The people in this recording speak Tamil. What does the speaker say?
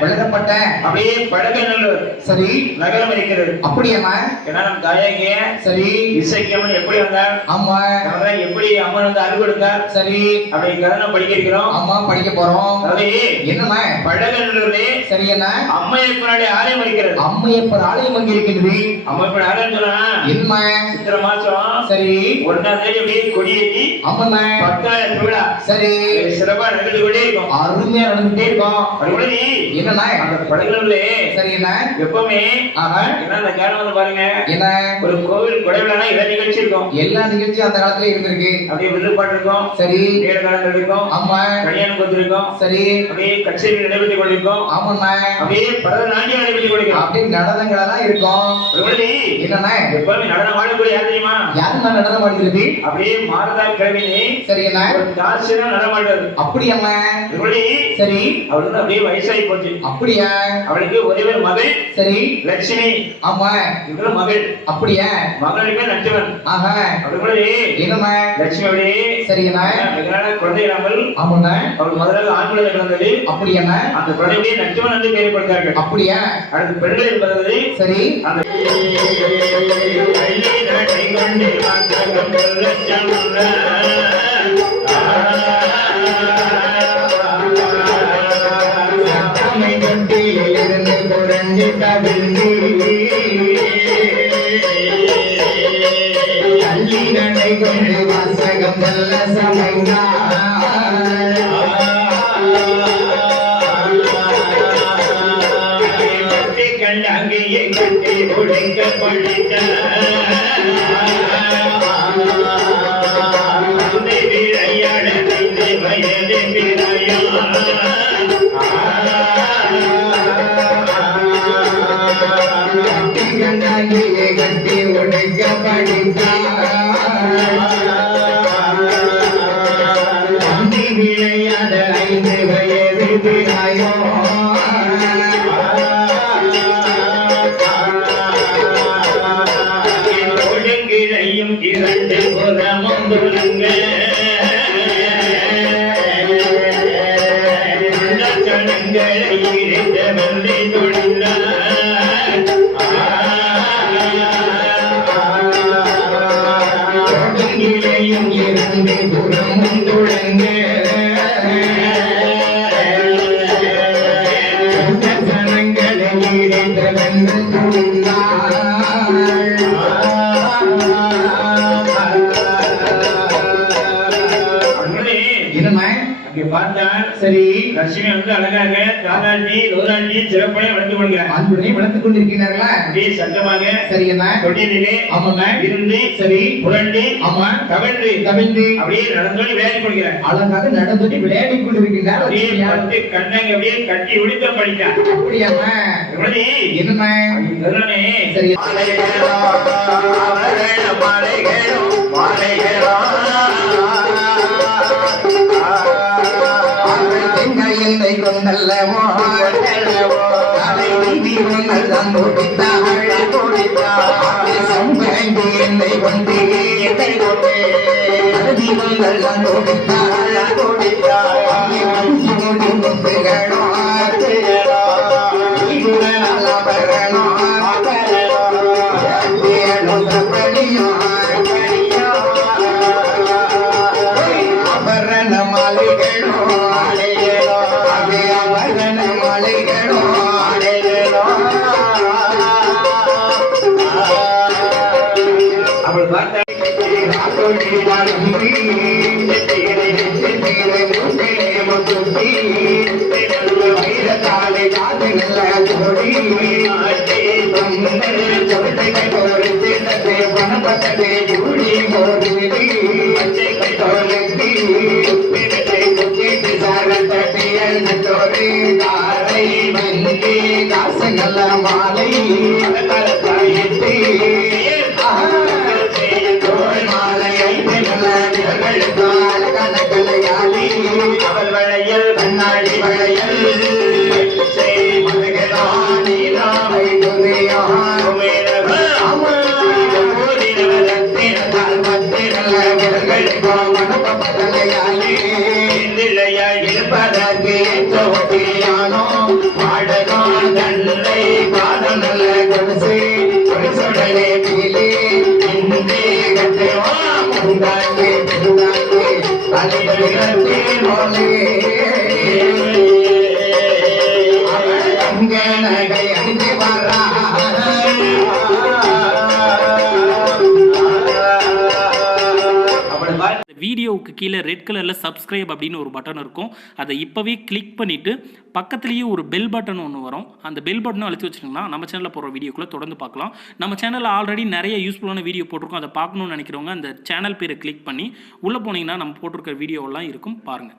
வளரப்பட்ட அப்படியே பழகநல்லூர் சரி நகரம் இருக்கிறது. அப்படியேமா ஏன்னா நம் தாயாகிய சரி இசைக்கம்மன் எப்படி வந்தார், ஆமா எப்படி அம்மன் வந்து அருள் கொடுத்தார், சரி அப்படி கதை படிக்க இருக்கிறோம். ஆமா படிக்க போறோம். என்னமா பழகநல்லூர்ல சரி என்ன அம்மையப்பனுடைய ஆலயம் இருக்கிறது. அம்மையப்பர் ஆலயம் அங்க இருக்கிறது. அம்மையப்பன் ஆலயம் சொன்னா என்ன சித்திரை மாசம் சரி 1ஆம் தேதி அப்படியே கொடியேற்றி ஆமா 10,000 திருவிழா சரி சிறப்பா நடந்து கொண்டே இருக்கும். அருமையா நடந்துட்டே இருக்கும். அப்படி என்னன்னா அந்த படகுலே சரி என்ன எப்பவுமே என்ன அந்த காலம் வந்து பாருங்க என்ன ஒரு கோவில் கொடைவிழா எல்லா நிகழ்ச்சி இருக்கும். எல்லா நிகழ்ச்சியும் அந்த காலத்துல இருந்திருக்கு. அப்படியே வில்லுப்பாட்டு இருக்கும் சரி நேரகாலங்கள் இருக்கும். ஆமா கல்யாணம் கொத்து இருக்கும். சரி அப்படியே கச்சேரி நடைபெற்றுக் கொண்டிருக்கும். ஆமாண்ணா அப்படியே பரதநாட்டியம் நடைபெற்றுக் கொண்டிருக்கும். அப்படியே நடனங்கள் எல்லாம் இருக்கும். என்னன்னா எப்பவுமே நடனம் ஆடக்கூடிய யார் தெரியுமா? யாருன்னா நடனம் ஆடுகிறது? அப்படியே மாரதா கிழவினி சரி என்ன தாசியா நடனம் ஆடுறது. அப்படி அம்மா சரி அவளுக்கு அப்படியே வயசாகி போச்சு. அப்படியா? அவளுக்கு ஒரே ஒரு மகள் சரி லட்சுமி. ஆமா இவங்க மகள். அப்படியா? மகளுக்கு நட்சவன். ஆஹா அப்படி என்னம்மா லட்சுமி அப்படியே சரி என்ன குழந்தை இல்லாமல் ஆமாண்ணா அவள் முதல்ல ஆண் குழந்தை பிறந்தது. அப்படியா? அந்த குழந்தையே நட்சவன் என்று பெயர் கொடுத்தார்கள். அப்படியா? அடுத்து பெண்கள் என்பது சரி அந்த கல்லினை கொண்டு வாசகம் நல்ல சமைந்தா கண்டு அங்கேயே கட்டி ஒழுங்க படித்த விளையாட வயது பிறையா கட்டி ஒழுங்க படித்தா விளையாட 5 வயது பிறையோ ஒழுங்கிழையும் 2 புறமும் துலங்க சனங்களை இருந்த வந்து தொழிலார் இளையும் 2 புறமும் துளங்க சனங்களை இணைந்த வென்று துணிந்தார். சரி லட்சுமி வந்து அழகாக தாராட்டி லோராட்டி சிறப்பாக வளர்த்து கொள்கிறார். அன்புடனே வளர்த்துக் கொண்டிருக்கிறார்களா? அப்படியே சங்கமாக சரி என்ன தொட்டிலே ஆமாங்க இருந்து சரி புரண்டு ஆமா கவிழ்ந்து அப்படியே நடந்து விளையாடி கொள்கிறார். அழகாக நடந்து விளையாடி கொண்டிருக்கிறார். அப்படியே பட்டு கண்ணங்க அப்படியே கட்டி உடித்த படித்தார். அப்படியா? எப்படி என்ன இதனாலே சரி என்னை கொண்டல்லவோ அதை நீதிதான் சம்பங்கி என்னை கொண்டு என்னை கொண்டு அதிவங்கள்தான் மாலை மாலை கணக்கலையாளி மகளே பிலே இன்றே கட்டவா முந்தாங்கே முந்தாங்கே அலைகளே மோலே அவள் தங்க நகை அணிந்து வரா வீடியோவுக்கு கீழே ரெட் கலரில் சப்ஸ்கிரைப் அப்படின்னு ஒரு பட்டன் இருக்கும். அதை இப்போவே கிளிக் பண்ணிவிட்டு பக்கத்துலேயே ஒரு பெல் பட்டன் ஒன்று வரும். அந்த பெல் பட்டனை அழுத்தி வச்சுருங்கன்னா நம்ம சேனலில் போகிற வீடியோக்குள்ளே தொடர்ந்து பார்க்கலாம். நம்ம சேனலில் ஆல்ரெடி நிறைய யூஸ்ஃபுல்லான வீடியோ போட்டிருக்கோம். அதை பார்க்கணுன்னு நினைக்கிறவங்க அந்த சேனல் பேரை கிளிக் பண்ணி உள்ளே போனீங்கன்னா நம்ம போட்டிருக்கிற வீடியோவெல்லாம் இருக்கும், பாருங்கள்.